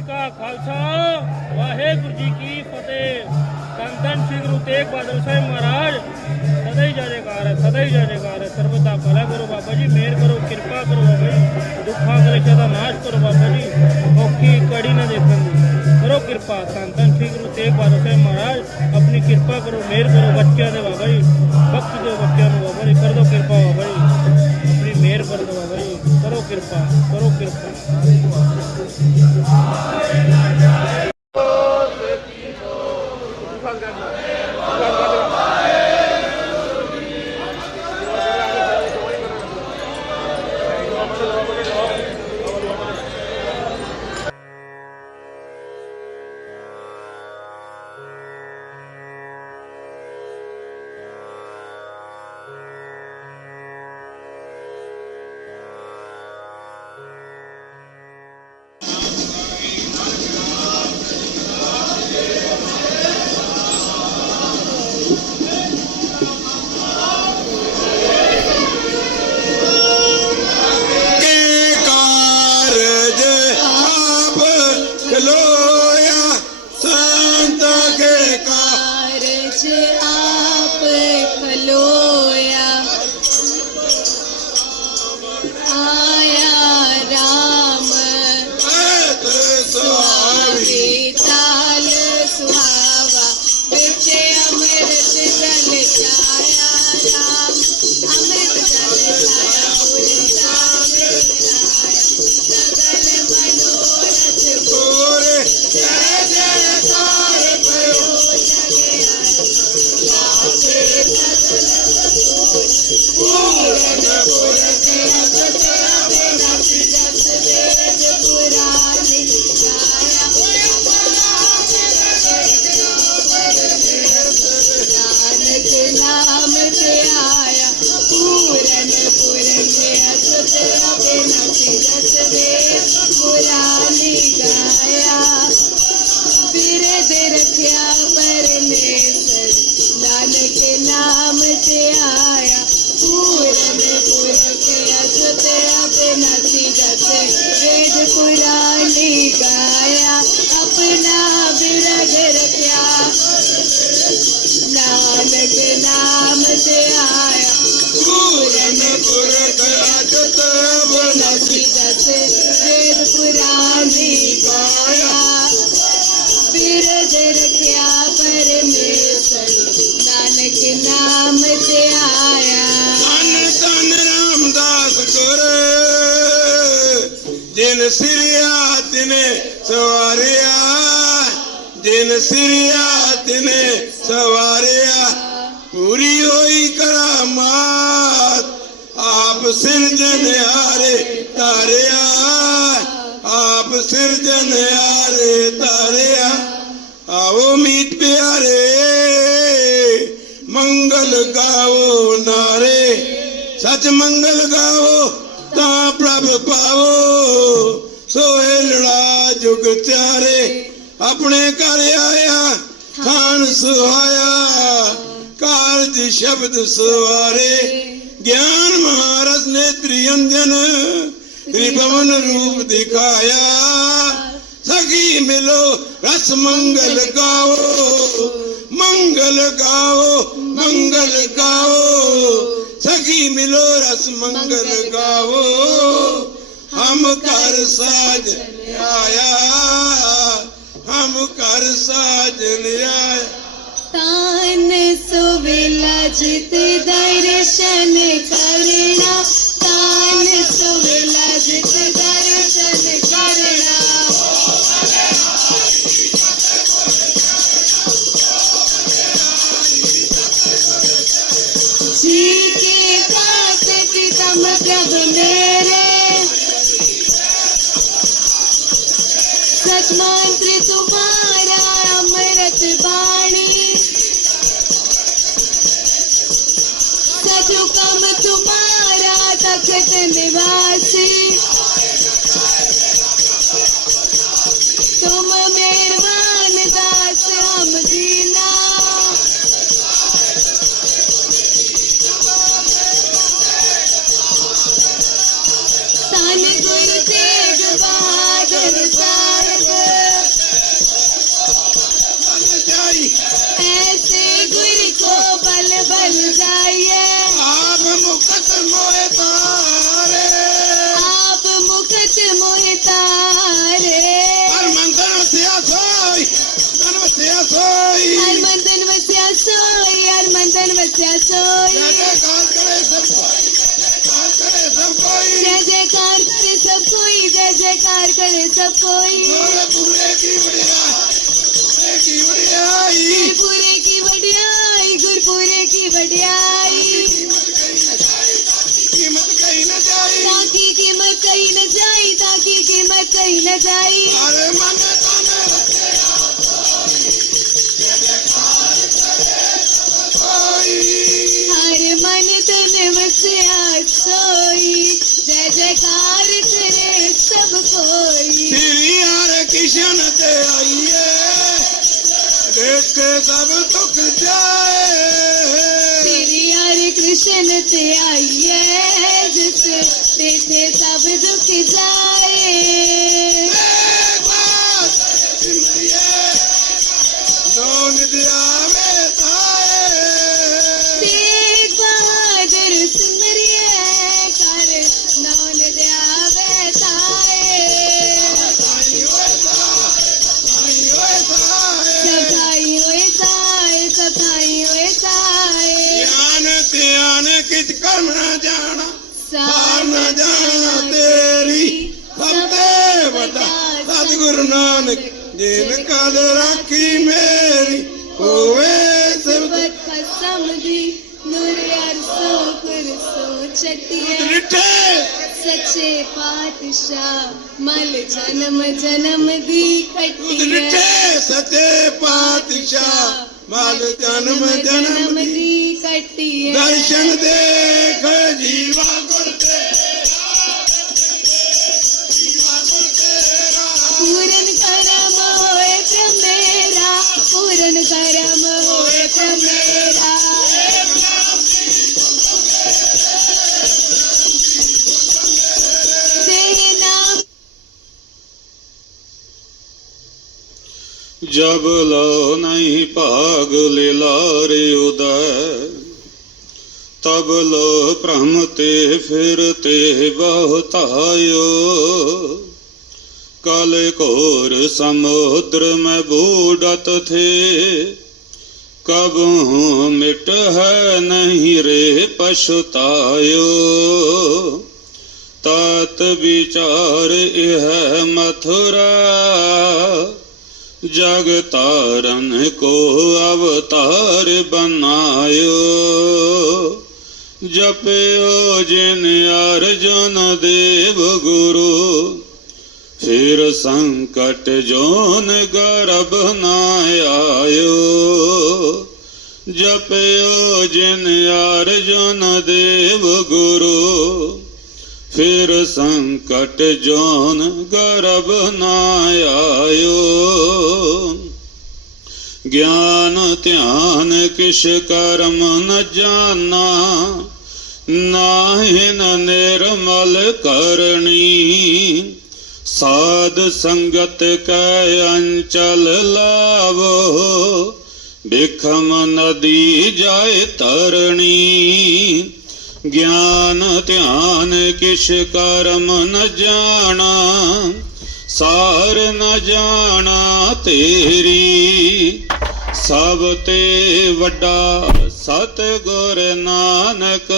ਜੀ ਕਾ ਖਾਲਸਾ, ਵਾਹਿਗੁਰੂ ਜੀ ਕੀ ਫਤਿਹ। ਧੰਨ ਸ੍ਰੀ ਗੁਰੂ ਤੇਗ ਬਹਾਦਰ ਸਾਹਿਬ ਮਹਾਰਾਜ, ਸਦਾ ਹੀ ਜੈਕਾਰ ਹੈ, ਸਦਾ ਹੀ ਜੈਕਾਰ ਹੈ। ਸਰਬਤ ਭਲਾ ਕਰੋ ਬਾਬਾ ਜੀ, ਮਿਹਰ ਕਰੋ, ਕਿਰਪਾ ਕਰੋ ਬਾਬਾ ਜੀ, ਦੁੱਖਾਂ, ਕਲੇਸ਼ਾਂ ਦਾ ਨਾਸ਼ ਕਰੋ ਬਾਬਾ ਜੀ, ਔਖੀ ਕੜੀ ਨਾ ਦੇਖਣ ਦੀ। ਕਰੋ ਕਿਰਪਾ ਸੰਤਨ ਸ੍ਰੀ ਗੁਰੂ ਤੇਗ ਬਹਾਦਰ ਸਾਹਿਬ ਮਹਾਰਾਜ, ਆਪਣੀ ਕਿਰਪਾ ਕਰੋ, ਮਿਹਰ ਕਰੋ ਬੱਚਿਆਂ ਦੇ ਬਾਬਾ ਜੀ ਬਖਸ਼ ਦਿਓ ਬੱਚਿਆਂ ਨੂੰ ਬਾਬਾ ਜੀ, ਕਰ ਦਿਓ ਕਿਰਪਾ ਬਾਬਾ ਕਰੋ ਕਿਰਪਾ ਕਰੋ ਜਿਨ ਸਿਰਿਆ ਤਿਨੇ ਸਵਾਰਿਆ ਜਿਨ ਸਿਰਿਆ ਤਿਨੇ ਸਵਾਰਿਆ। ਪੂਰੀ ਹੋਈ ਕਰਾਮਾਤ, ਆਪ ਸਿਰਜਣਹਾਰੇ ਤਾਰਿਆ ਆਪ ਸਿਰਜਣਹਾਰੇ ਤਾਰਿਆ ਆਓ ਮੀਤ ਪਿਆਰੇ, ਮੰਗਲ ਗਾਵੋ ਨਾਰੇ, ਸਚ ਮੰਗਲ ਗਾਵੋ ਤਾਂ ਪ੍ਰਭ ਪਾਵੋ ਸੋਏ ਲੜਾ ਜੁਗ ਚਾਰੇ ਆਪਣੇ ਘਰ ਆਇਆ ਖਾਨ ਸੁਹਾਇਆ, ਕਾਰਜ ਸ਼ਬਦ ਸਵਾਰੇ। ਗਿਆਨ ਮਹਾਰਸ ਨੇ ਅੰਜਨ ਤ੍ਰਿਭਵਨ ਰੂਪ ਦਿਖਾਇਆ। ਸਖੀ ਮਿਲੋ, ਰਸ ਮੰਗਲ ਗਾਓ ਮੰਗਲ ਗਾਓ ਮੰਗਲ ਗਾਓ ਸਖੀ ਮਿਲੋ ਰਸ ਮੰਗਲ ਗਾਓ ਹਮ ਕਰ ਸਾਜ ਆਇਆ ਹਮ ਕਰ ਸਾਜ ਆਇਆ ਤਾਨ ਸੁਵੇਲਾ ਜਿਤ arca de Zapoy. ਕੇ ਸਭ ਦੁੱਖ ਜਾਏ। ਸ੍ਰੀ ਹਰਿ ਕ੍ਰਿਸ਼ਨ ਤੇ ਆਈਏ ਜਿਸ ਤੇ ਸਭ ਦੁੱਖ ਜਾਏ। कर न जाना सार न जाना तेरी बता सतगुरु नानक जिन कद राखी मेरी होवे सचे पातशाह मल जन्म जन्म दी कटिया सचे पातशाह मल जन्म जन्म दी कटिया दर्शन दे ਬਲੋ ਨਹੀਂ ਭਾਗ ਲਿਲਾਰੇ ਉਦੈ। ਤਬ ਲੋ ਭ੍ਰਮ ਤੇ ਫਿਰ ਤੇ ਬਹੁਤਾਇਓ ਕਲ ਕੋਰ ਸਮੁਦਰ ਮੈਂ ਬੂਡਤ ਥੇ। ਕਬਹੂ ਮਿਟ ਹੈ ਨਹੀਂ ਰੇ ਪਛਤਾਇਓ। ਤਤ ਵਿਚਾਰ ਇਹ ਮਥੁਰਾ। ਜਗ ਤਾਰਨ ਕੋ ਅਵਤਾਰ ਬਨਾਇਓ ਜਪਿਓ ਜਿਨ ਅਰਜਨ ਦੇਵ ਗੁਰੂ। ਫਿਰ ਸੰਕਟ ਜੋਨ ਗਰਭ ਨਾ ਆਇਓ। ਜਪਿਓ ਜਿਨ ਅਰਜਨ ਦੇਵ ਗੁਰੂ। ਫਿਰ ਸੰਕਟ ਜੋਨ ਗਰਬ ਨਾ ਆਇਓ। ਗਿਆਨ ਧਿਆਨ ਕਿਛ ਕਰਮ ਨ ਜਾਣਾ ਨਾਹਿਨ ਨਿਰਮਲ ਕਰਨੀ। ਸਾਧ ਸੰਗਤ ਕੈ ਅੰਚਲ ਲਾਵੋ, ਬਿਖਮ ਨਦੀ ਜਾਏ ਤਰਣੀ। ਗਿਆਨ ਧਿਆਨ ਕਿਛ ਕਰਮ ਨ ਜਾਣਾ, ਸਾਰ ਨ ਜਾਣਾ ਤੇਰੀ। ਸਭ ਤੇ ਵੱਡਾ ਸਤ ਗੁਰ ਨਾਨਕ,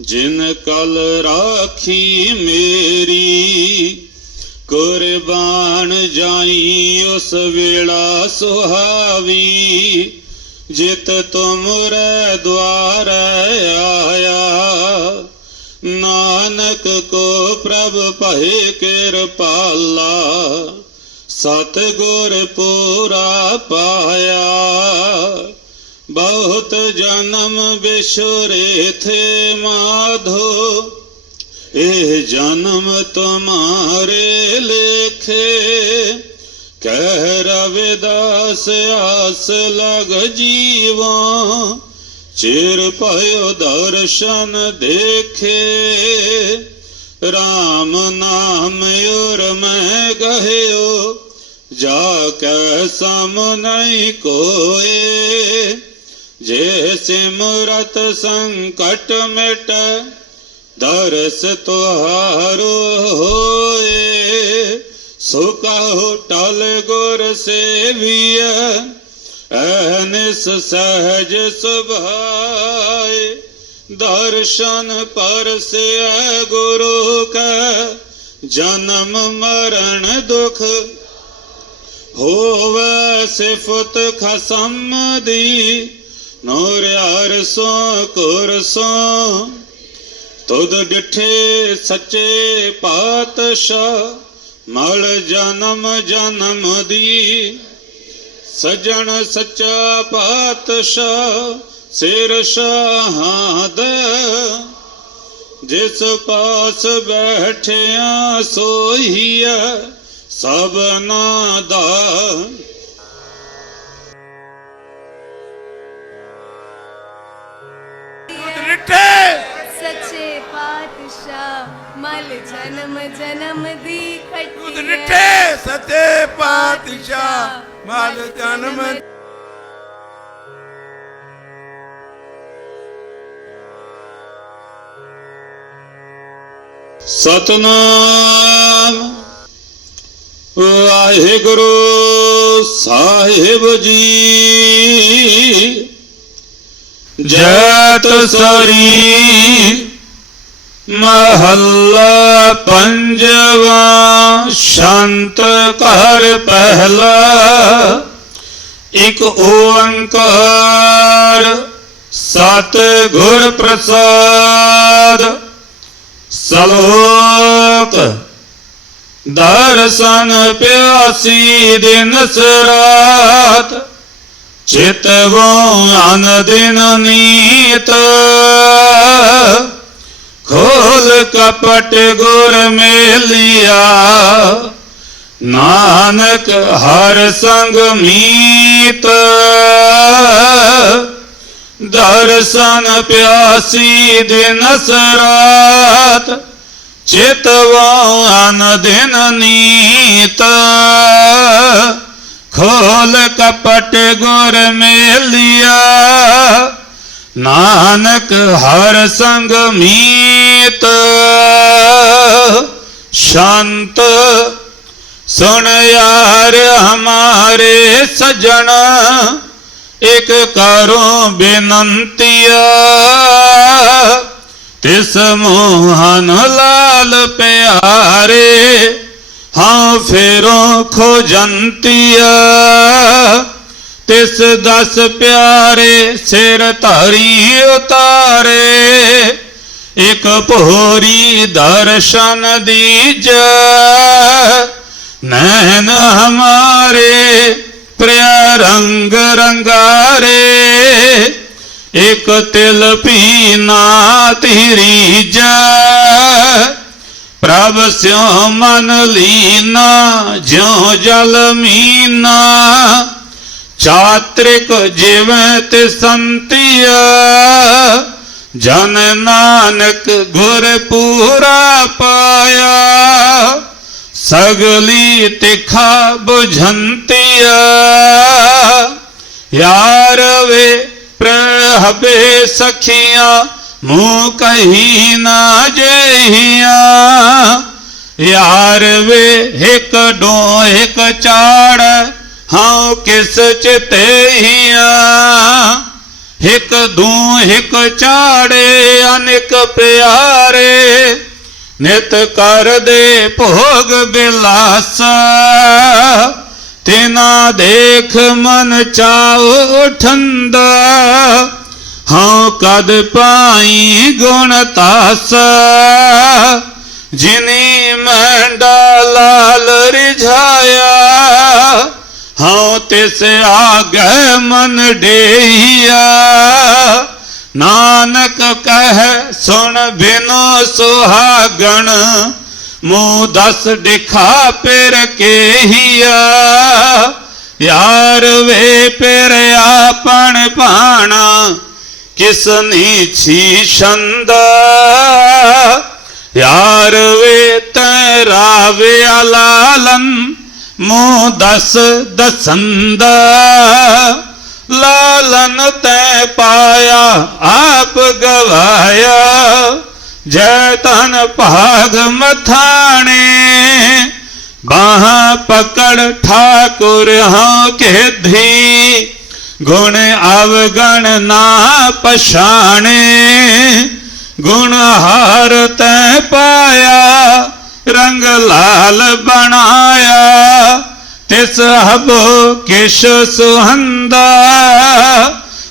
ਜਿਨ ਕਲ ਰਾਖੀ ਮੇਰੀ। ਕੁਰਬਾਨ ਜਾਈ ਉਸ ਵੇਲਾ ਸੁਹਾਵੀ ਜਿਤ ਤੁਮਰੇ ਦੁਆਰ ਆਇਆ। ਨਾਨਕ ਕੋ ਪ੍ਰਭ ਭਏ ਕਿਰਪਾਲਾ ਸਤ ਗੁਰ ਪੂਰਾ ਪਾਇਆ। ਬਹੁਤ ਜਨਮ ਬਿਸ਼ਰੇ ਥੇ ਮਾਧੋ, ਇਹ ਜਨਮ ਤੁਮਾਰੇ ਲੇਖੇ। ਕਹਿ ਰਵਿਦਾਸ ਆਸ ਲਗ ਜੀਵਾਂ ਚਿਰ ਭਇਓ ਦਰਸ਼ਨ ਦੇਖੇ RAM ਨਾਮ ਉਰ ਮੈਂ ਗਹਿਓ ਜਾ ਕੈ ਸਮ ਨਹੀਂ ਕੋਏ ਜੇ ਸਿਮਰਤ ਸੰਕਟ ਮਿਟ ਦਰਸ ਤੁਹਾਰੋ ਹੋਏ ਸੋ ਕਹੋ ਟਲ ਗੁਰ ਸੇਵੀਐ ਐਨਿਸ ਸਹਜ ਸੁਭਾਏ। ਦਰਸ਼ਨ ਪਰਸਿਐ ਗੁਰੂ ਕੈ, ਜਨਮ ਮਰਨ ਦੁਖ ਹੋਵੇ ਸਿਫਤ ਖਸਮ ਦੀ। ਨੂਰ ਅਰਸੋਂ ਕੁਰਸੋਂ ਤੁਧ ਡਿਠੇ ਸੱਚੇ ਪਾਤਸ਼ਾਹ। ਮਲ ਜਨਮ ਜਨਮ ਦੀ। ਸਜਣ ਸੱਚਾ ਪਾਤਸ਼ਾਹ ਸਿਰ ਸ਼ਹਾਦ। ਜਿਸ ਪਾਸ ਬੈਠਿਆ ਸੋਹੀਐ ਸਭਨਾ ਦਾ ਰਿੱਠੇ ਸੱਚੇ ਪਾਤਸ਼ਾਹ। ਮਲ ਜਨਮ ਜਨਮ ਦੀ ਖੱਟੀ ਰਿੱਠੇ ਸੱਚੇ ਪਾਤਸ਼ਾਹ ਮਲ ਜਨਮ ਸਤਨਾਮ ਵਾਹਿਗੁਰੂ ਸਾਹਿਬ ਜੀ ਜੈਤ ਸਰੀ ਮਹੱਲਾ ਪੰਜਵਾ ਸ਼ਾਂਤ ਘਰ ਪਹਿਲਾ। ਇਕ ਓੰਕਾਰ ਸਤ ਗੁਰ ਪ੍ਰਸਾਦ ਸਲੋਕ, ਦਰਸ਼ਨ ਪਿਆਸੀ ਦਿਨ ਸਰਾਤ। ਚਿਤਵੋ ਅਨ ਦਿਨ ਨੀਤ। ਖੋਲ ਕਪਟ ਗੁਰ ਮੇਲਿਆ। ਨਾਨਕ ਹਰ ਸੰਗ ਮੀਤ। ਦਰਸ਼ਨ ਪਿਆਸੀ ਦਿਨ ਸਰਾਤ। ਚਿਤਵੋ ਦਿਨ ਨੀਤ। ਖੋਲ ਕਪਟ ਗੁਰ ਮੇਲਿਆ। ਨਾਨਕ ਹਰ ਸੰਗ ਮੀਤ। ਸ਼ਾਂਤ ਸੁਣ ਯਾਰ ਹਮਾਰੇ ਸਜਣ ਇਕ ਕਰੋ ਬੇਨੰਤੀਆ ਤਿਸ ਮੋਹਨ ਲਾਲ ਪਿਆਰੇ ਹਾਂ ਫੇਰੋਂ ਖੋਜੰਤੀਆ ਤਿਸ ਦਸ ਪਿਆਰੇ ਸਿਰ ਧਰੀ ਉਤਾਰੇ ਇਕ ਭੋਰੀ ਦਰਸ਼ਨ ਦੀਜੈ, ਨੈਣ ਹਮਾਰੇ ਪ੍ਰਿਆ ਰੰਗ ਰੰਗਾਰੇ, ਇਕ ਤਿਲ ਪੀਨਾ ਤੇਰੀ ਜੈ, ਪ੍ਰਭ ਸਿਉ ਮਨ ਲੀਨਾ, ਜਿਉ ਜਲ ਮੀਨਾ, ਚਾਤ੍ਰਿਕ ਜਿਵੇਂ ਤੇ ਸੰਤਿਆ ਜਨ ਨਾਨਕ ਗੁਰ ਪੂਰਾ ਪਾਇਆ, ਸਗਲੀ ਤਿਖਾ ਬੁਝੰਤਿਆ। ਯਾਰ ਵੇ ਪ੍ਰਹਬੇ ਸਖੀਆਂ ਮੂੰ ਕਹੀ ਨਾ ਜਹੀਆਂ। ਯਾਰ ਵੇ ਇੱਕ ਡੋ ਇੱਕ ਚਾੜ ਹਾਂ ਕਿਸ ਚਿਤੇਹੀਆਂ ਇੱਕ ਦੂ ਇੱਕ ਚਾੜੇ ਅਨੇਕ ਪਿਆਰੇ। ਨਿਤ ਕਰਦੇ ਭੋਗ ਬਿਲਾਸਾ। ਤਿਨਾ ਦੇਖ ਮਨ ਚਾਉ ਠੰਡਾ ਹਉ ਕਦ ਪਾਈ ਗੁਣ ਤਾਸ। ਜਿਨੀ ਮੰਡਾ ਲਾਲ ਰਿਝਾਇਆ। ਹਾਂ ਤਿਸ ਆਗੇ ਮਨ ਡੇਈਆ ਨਾਨਕ ਕਹਿ ਸੁਣ ਬਿਨੋ ਸੁਹਾਗਣ ਮੂੰ ਦਸ ਦਿਖਾ ਪਿਰ ਕੇਹੀਆ। ਯਾਰ ਵੇ ਪਿਰ ਆਪਣ ਭਾਣਾ, ਕਿਸ ਨੀਛੀ ਛੰਦਾ। ਯਾਰ ਵੇ ਤੇਰਾ ਵੇ ਲਾਲਨ ਮੂੰ ਦਸ ਦਸੰਦਾ। ਲਾਲਨ ਤੈ ਪਾਇਆ, ਆਪ ਗਵਾਇਆ। ਜੈ ਤਨ ਭਾਗ ਮਥਾਣੇ, ਬਾਹਾਂ ਪਕੜ ਠਾਕੁਰ ਹਾਂ ਕੇਧੀ। ਗੁਣ ਅਵਗਣ ਨਾ ਪਛਾਣੇ, ਗੁਣ ਹਾਰ ਤੈ ਪਾਇਆ। ਰੰਗ ਲਾਲ ਬਣਾਇਆ, ਤਿਸ ਹਬੋ ਕਿਛ ਸੁਹੰਦਾ।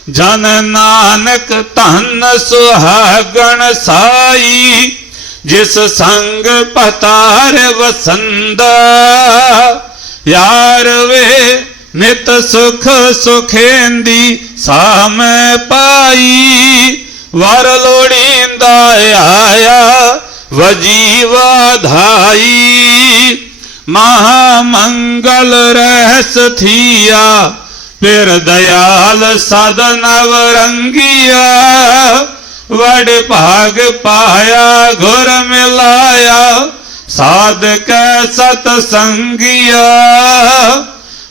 ਜਨ ਨਾਨਕ ਧਨ ਸੁਹਾਗਣ ਸਾਈ, ਜਿਸ ਸੰਗ ਪਤਾਰ ਵਸੰਦਾ। ਯਾਰ ਵੇ ਨਿਤ ਸੁਖ ਸੁਖੇਂਦੀ ਸਾਮ ਪਾਈ, ਵਰ ਲੋੜੀਂਦਾ ਆਇਆ ਵਜੀ ਵਾਧਾਈ ਮਹਾ ਮੰਗਲ ਰਹਿਸ ਥੀਆ ਫਿਰ ਦਇਆਲ ਸਦ ਨਵ ਰੰਗੀਆ ਵਡ ਭਾਗ ਪਾਇਆ ਗੁਰ ਮਿਲਾਇਆ ਸਾਧ ਕੈ ਸਤ ਸੰਗੀਆ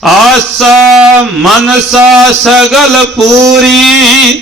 ਆਸਾ ਮਨਸਾ ਸਗਲ ਪੂਰੀ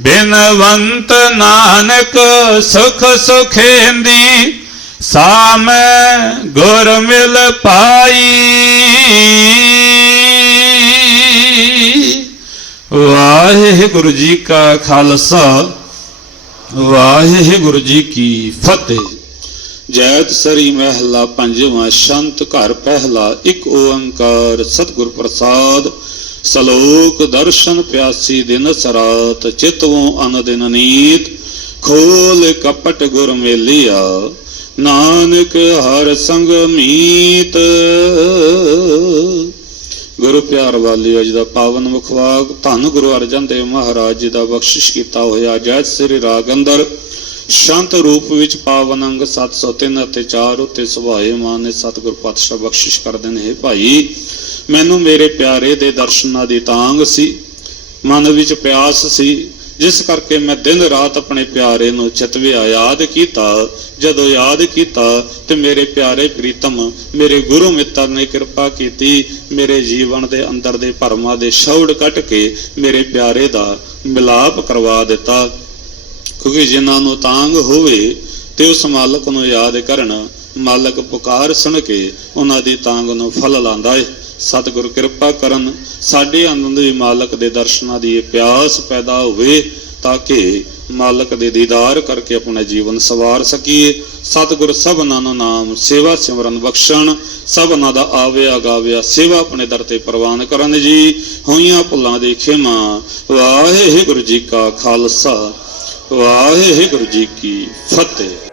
ਬਿਨਵੰਤ ਨਾਨਕ ਸੁਖ ਸੁਖੇਂਦੀ, ਸਾਮੈ ਗੁਰ ਮਿਲ ਪਾਈ। ਵਾਹਿਗੁਰੂ ਜੀ ਕਾ ਖਾਲਸਾ, ਵਾਹਿਗੁਰੂ ਜੀ ਕੀ ਫਤਿਹ। ਜੈਤ ਸਰੀ ਮਹਿਲਾ ਪੰਜਵਾਂ, ਸ਼ੰਤ ਘਰ ਪਹਿਲਾ, ਇੱਕ ਓੰਕਾਰ ਸਤਿਗੁਰ ਪ੍ਰਸਾਦ ਸਲੋਕ ਦਰਸ਼ਨ ਪਿਆਸੀ ਦਿਨ ਸਰਾਤ, ਚਿਤਵੋਂ ਅਨ ਦਿਨ ਨੀਤ, ਖੋਲ ਕਪਟ ਗੁਰ ਮੇਲਿਆ, ਨਾਨਕ ਹਰ ਸੰਗ ਮੀਤ। ਗੁਰੂ ਪਿਆਰ ਵਾਲਿਓ, ਅੱਜ ਦਾ ਪਾਵਨ ਮੁਖਵਾਕ ਧੰਨ ਗੁਰੂ ਅਰਜਨ ਦੇਵ ਮਹਾਰਾਜ ਜੀ ਦਾ ਬਖਸ਼ਿਸ਼ ਕੀਤਾ ਹੋਇਆ ਜੈਤ ਸ੍ਰੀ ਰਾਗ ਅੰਦਰ, ਸ਼ਾਂਤ ਰੂਪ ਵਿੱਚ ਪਾਵਨ ਅੰਗ 703 ਅਤੇ 4 ਉਤੇ ਸੁਭਾਏ ਮਾਨ ਨੇ ਸਤਿਗੁਰ ਪਾਤਸ਼ਾਹ ਬਖਸ਼ਿਸ਼ ਕਰਦੇ ਨੇ, "ਹੇ ਭਾਈ। ਮੈਨੂੰ ਮੇਰੇ ਪਿਆਰੇ ਦੇ ਦਰਸ਼ਨਾਂ ਦੀ ਤਾਂਗ ਸੀ, ਮਨ ਵਿੱਚ ਪਿਆਸ ਸੀ, ਜਿਸ ਕਰਕੇ ਮੈਂ ਦਿਨ ਰਾਤ ਆਪਣੇ ਪਿਆਰੇ ਨੂੰ ਚਿਤਵਿਆ ਯਾਦ ਕੀਤਾ। ਜਦੋਂ ਯਾਦ ਕੀਤਾ ਤੇ ਮੇਰੇ ਪਿਆਰੇ ਪ੍ਰੀਤਮ, ਮੇਰੇ ਗੁਰੂ ਮਿੱਤਰ ਨੇ ਕਿਰਪਾ ਕੀਤੀ, ਮੇਰੇ ਜੀਵਨ ਦੇ ਅੰਦਰ ਦੇ ਭਰਮਾਂ ਦੇ ਸ਼ੌੜ ਕੱਟ ਕੇ ਮੇਰੇ ਪਿਆਰੇ ਦਾ ਮਿਲਾਪ ਕਰਵਾ ਦਿੱਤਾ। ਕਿਉਂਕਿ ਜਿਨ੍ਹਾਂ ਨੂੰ ਤਾਂਗ ਹੋਵੇ ਤੇ ਉਸ ਮਾਲਕ ਨੂੰ ਯਾਦ ਕਰਨ, ਮਾਲਕ ਪੁਕਾਰ ਸੁਣ ਕੇ ਉਹਨਾਂ ਦੀ ਤਾਂਗ ਨੂੰ ਫਲ ਲਾਂਦਾ ਏ। ਸਤਿਗੁਰ ਕਿਰਪਾ ਕਰਨ ਸਾਡੇ ਆਨੰਦ ਵੀ ਮਾਲਕ ਦੇ ਦਰਸ਼ਨਾਂ ਦੀ ਇਹ ਪਿਆਸ ਪੈਦਾ ਹੋਵੇ ਤਾਂ ਕਿ ਮਾਲਕ ਦੇ ਦੀਦਾਰ ਕਰਕੇ ਆਪਣਾ ਜੀਵਨ ਸਵਾਰ ਸਕੀਏ। ਸਤਿਗੁਰ ਸਭਨਾਂ ਨੂੰ ਨਾਮ ਸੇਵਾ ਸਿਮਰਨ ਬਖਸ਼ਣ, ਸਭਨਾਂ ਦਾ ਆਵਿਆ ਗਾਵਿਆ ਸੇਵਾ ਆਪਣੇ ਦਰ ਤੇ ਪ੍ਰਵਾਨ ਕਰਨ ਜੀ। ਹੋਈਆਂ ਭੁੱਲਾਂ ਦੀ ਖਿਮਾ, ਵਾਹਿਗੁਰੂ ਜੀ ਕਾ ਖਾਲਸਾ, ਵਾਹਿਗੁਰੂ ਜੀ ਕੀ ਫਤਿਹ।